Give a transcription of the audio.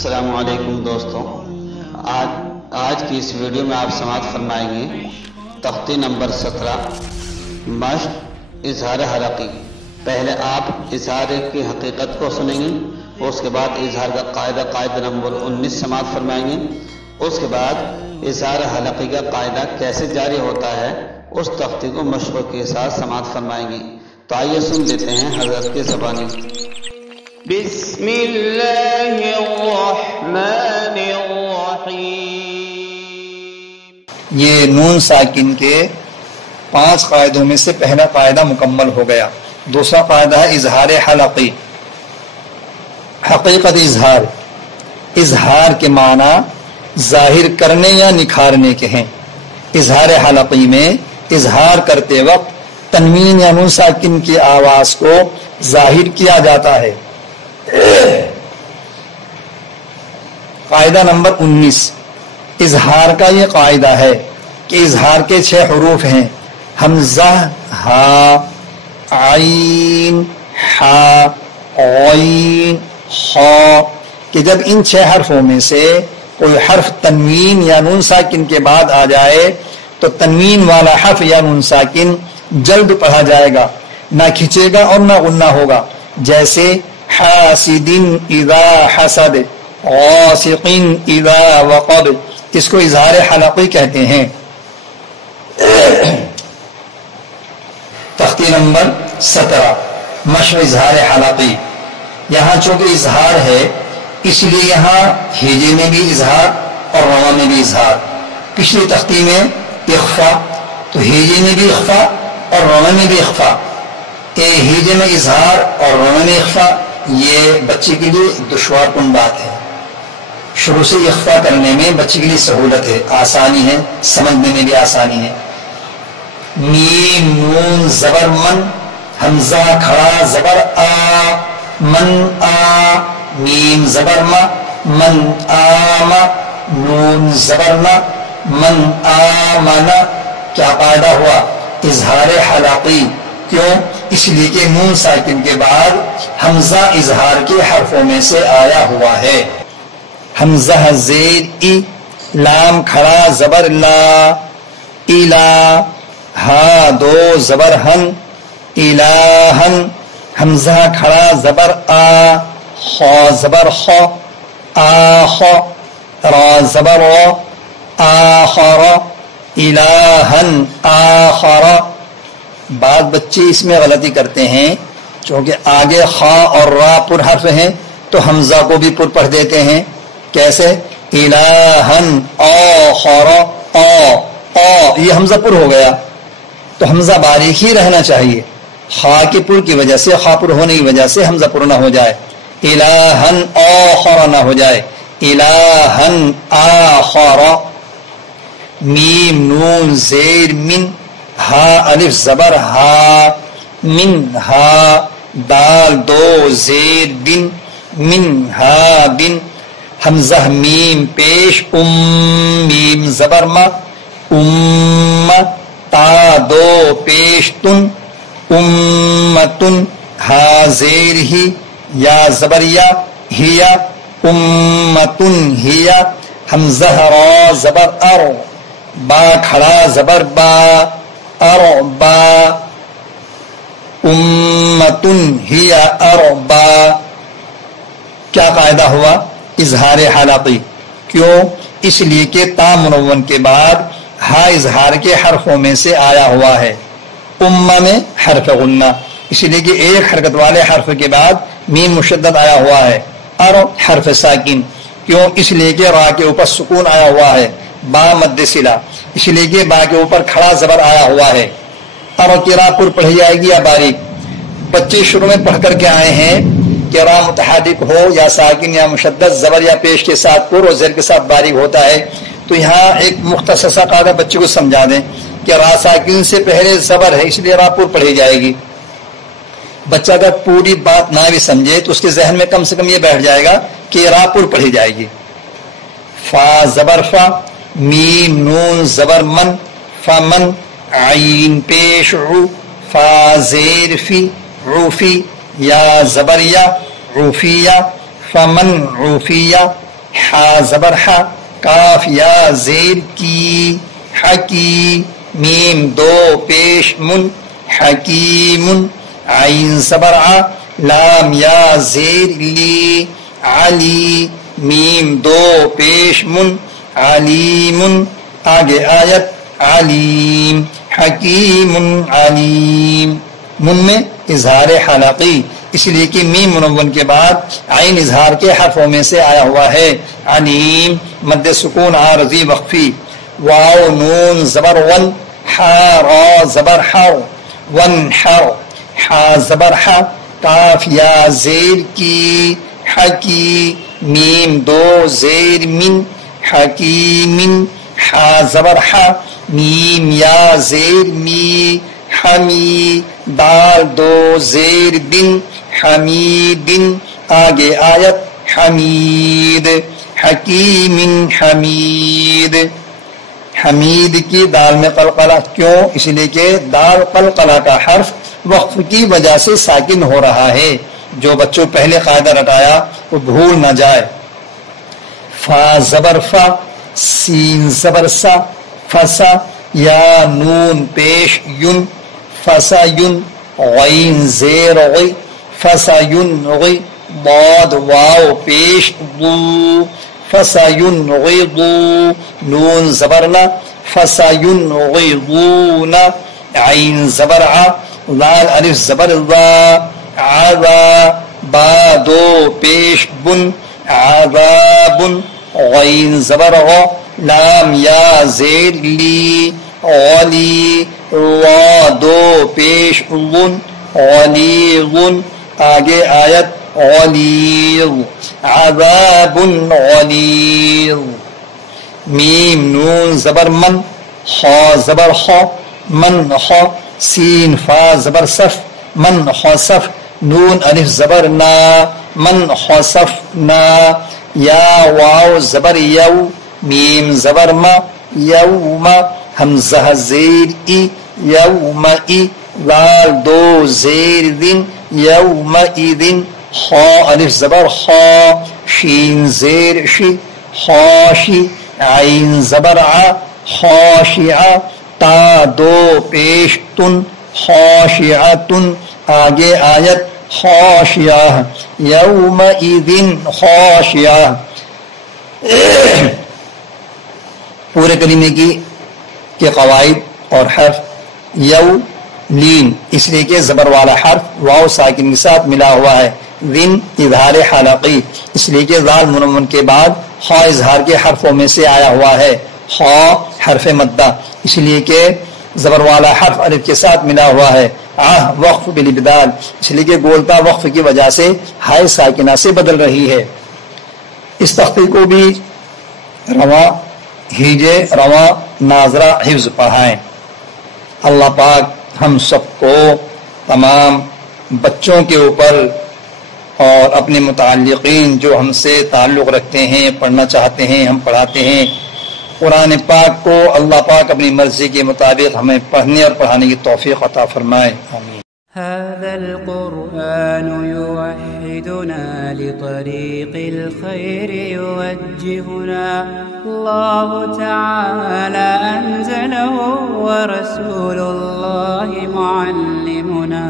السلام علیکم دوستوں، آج کی اس ویڈیو میں آپ سماعت فرمائیں گے تختی نمبر 17 مشق اظہار حلقی۔ پہلے آپ اظہار کی حقیقت کو سنیں گے، اس کے بعد اظہار کا قاعدہ نمبر 19 سماعت فرمائیں گے۔ اس کے بعد اظہار حلقی کا قاعدہ کیسے جاری ہوتا ہے اس تختی کو مشق کے ساتھ سماعت فرمائیں گے۔ تو آئیے سن لیتے ہیں حضرت کی زبانی۔ بسم اللہ الرحمن الرحیم۔ یہ نون ساکن کے 5 قاعدوں میں سے پہلا قاعدہ مکمل ہو گیا۔ دوسرا قاعدہ ہے اظہار حلقی۔ حقیقت اظہار کے معنی ظاہر کرنے یا نکھارنے کے ہیں۔ اظہار حلقی میں اظہار کرتے وقت تنوین یا نون ساکن کی آواز کو ظاہر کیا جاتا ہے۔ قاعدہ نمبر 19۔ اظہار کا یہ قاعدہ ہے کہ اظہار کے 6 حروف ہیں: حمزہ، ہا، عین، حا، غین، خا، کہ جب ان 6 حرفوں میں سے کوئی حرف تنوین یا نون ساکن کے بعد آ جائے تو تنوین والا حرف یا نون ساکن جلد پڑھا جائے گا، نہ کھچے گا اور نہ غنہ ہوگا۔ جیسے حاسد اذا حسد، غاسق اذا وقب، اس کو اظہار حلقی کہتے ہیں۔ تختی نمبر 17 مشق اظہار حلقی۔ یہاں چونکہ اظہار ہے اس لیے یہاں ہیجے میں بھی اظہار اور رواں میں بھی اظہار۔ پچھلی تختی میں اخفا، تو ہیجے میں بھی اخفا اور رواں میں بھی اخفا۔ ہیجے میں اظہار اور رواں میں اخفا، یہ بچے کے لیے دشوار کن بات ہے۔ شروع سے اخفا کرنے میں بچے کے لیے سہولت ہے، آسانی ہے، سمجھنے میں بھی آسانی ہے۔ میم نون زبر من، حمزہ کھڑا زبر آ، من آ، میم زبر ما، من آم، نون زبر نا، من آمنا۔ کیا قاعدہ ہوا؟ اظہار حلقی۔ کیوں؟ اس لیے کہ نون ساکن کے بعد حمزہ اظہار کے حرفوں میں سے آیا ہوا ہے۔ حمزہ زیر ای، لام کھڑا زبر لا، الا، ہا 2 زبر ہن، الہن، حمزہ کھڑا زبر آ، خا زبر خا، آخ، را زبر را، آخر، الہن، آخر۔ بعض بچے اس میں غلطی کرتے ہیں، چونکہ آگے خا اور را پر حرف ہیں تو حمزہ کو بھی پر پڑھ دیتے ہیں۔ کیسے؟ الہن، آخر، یہ حمزہ پر ہو گیا، تو حمزہ باریک ہی رہنا چاہیے، خا کے پر کی وجہ سے، خا پر ہونے کی وجہ سے حمزہ پر نہ ہو جائے، الہن آخر نہ ہو جائے، الہن آخر۔ میم نون زیر من، ہا الف زبر ہا، من ہا، دال 2 زیر بن، من ہا بن، حمزہ میم پیش میم زبر ما، تا 2 پیش تن، امتن، ہا زیر ہی، یا زبر یا، ہیا، امتن ہیا، حمزہ را زبر ار، با کھڑا زبر با، اربا، امتن ہی اربا۔ کیا قاعدہ ہوا؟ اظہار حلقی۔ کیوں؟ اس لیے کہ تا منون کے بعد ہا اظہار کے حرفوں میں سے آیا ہوا ہے۔ امہ میں حرف غنہ، اس لیے کہ ایک حرکت والے حرف کے بعد میم مشدد آیا ہوا ہے۔ ار حرف ساکن، کیوں؟ اس لیے کہ را کے اوپر سکون آیا ہوا ہے۔ با مد صلہ، اس لیے کہ با کے اوپر کھڑا زبر آیا ہوا ہے۔ ار کی را پر پڑھی جائے گی یا باریک؟ بچے شروع میں پڑھ کر کے آئے ہیں کہ را متحرک ہو یا ساکن یا مشدد، زبر یا پیش کے ساتھ پر اور زیر کے ساتھ باریک ہوتا ہے۔ تو یہاں ایک مختصر سا قاعدہ بچے کو سمجھا دیں کہ را ساکن سے پہلے زبر ہے، اس لیے را پر پڑھی جائے گی۔ بچہ اگر پوری بات نہ بھی سمجھے تو اس کے ذہن میں کم سے کم یہ بیٹھ جائے گا کہ را پر پڑھی جائے گی۔ فا زبر فا، میم نون زبر من، فمن، عین پیش عو، فا زیر فی، عوفی، یا زبر یا، عوفیہ، فمن عوفیہ، حا زبر حا، کاف یا زیر کی، حکی، میم دو پیش من، حکیم، عین زبر ع، لام یا زیر لی، علی، میم دو پیش من، علیم، آگے آیت علیم، حکیم علیم. من میں اظہار حلقی، اس لیے کہ میم منون کے بعد عین اظہار کے حرفوں میں سے آیا ہوا ہے. علیم مد سکون عارضی وقفی. واو نون زبر ون، حا را زبر حر، ون حر، حا زبر حا، کاف یا زیر کی، حکی، میم دو زیر من، حکیم، حا زبر حا، میم یا زیر می، حمی، دال دو زیر دن، حمیدن. آگے آیت حمید، حکیم حمید. حمید کی دال میں قلقلہ، کیوں؟ اس لیے کہ دال قلقلہ کا حرف وقف کی وجہ سے ساکن ہو رہا ہے. جو بچوں پہلے قاعدہ رٹایا وہ بھول نہ جائے. فا زبر فا، سین زبر سا، فسا، یا نون پیش ین، فسا ین، غین زیر غی، فسا ین غی، ضاد واو پیش ضو، فسا ین غی ضو، نون زبرنا، فسا ین غی ضون، عین زبر ع، لال الف زبر ضا، عذا، با دو پیش بن، عذاب، غین زبر غ، لام یا زیر لی، غلی، وا دو پیش غن، غلیظ. آگے آیت غلیظ، عذاب غلیظ. میم نون زبر من، خا زبر خا، من خا، سین فا زبر صف، من خصف، نون الف زبر نا، من خصف نا، یا واو زبر یو، میم زبر ما، یوم، حمزہ زیر ای، یوم ای، لال دو زیر دن، یوم ایدن، خا الف زبر خا، شین زیر شی، خاشی، عین زبر ع، خاشعہ، تا دو پیش تن، خاشعتن. آگے آیت خاشعہ، یوم ایدن خاشعہ. پورے کلمے کی کے قواعد اور حرف یو لین، اس لیے کہ زبر والا حرف واو ساکن کے ساتھ ملا ہوا ہے. دن اظہار حلقی، اس لیے کہ ذال منون کے بعد خا اظہار کے حرفوں میں سے آیا ہوا ہے. خا حرف مدہ، اس لیے کہ زبر والا حرف الف کے ساتھ ملا ہوا ہے. وقف بالابدال، اس لیے کہ گولتا وقف کی وجہ سے ہائے ساکنہ سے بدل رہی ہے. اس تختی کو بھی رواں ہیجے رواں ناظرہ حفظ پڑھائیں. اللہ پاک ہم سب کو، تمام بچوں کے اوپر اور اپنے متعلقین جو ہم سے تعلق رکھتے ہیں، پڑھنا چاہتے ہیں، ہم پڑھاتے ہیں، قرآن پاک کو اللہ پاک اپنی مرضی کے مطابق ہمیں پڑھنے اور پڑھانے کی توفیق عطا فرمائے. آمین. هذا القرآن يوحدنا لطريق الخير يوجهنا الله تعالى أنزله ورسول الله معلمنا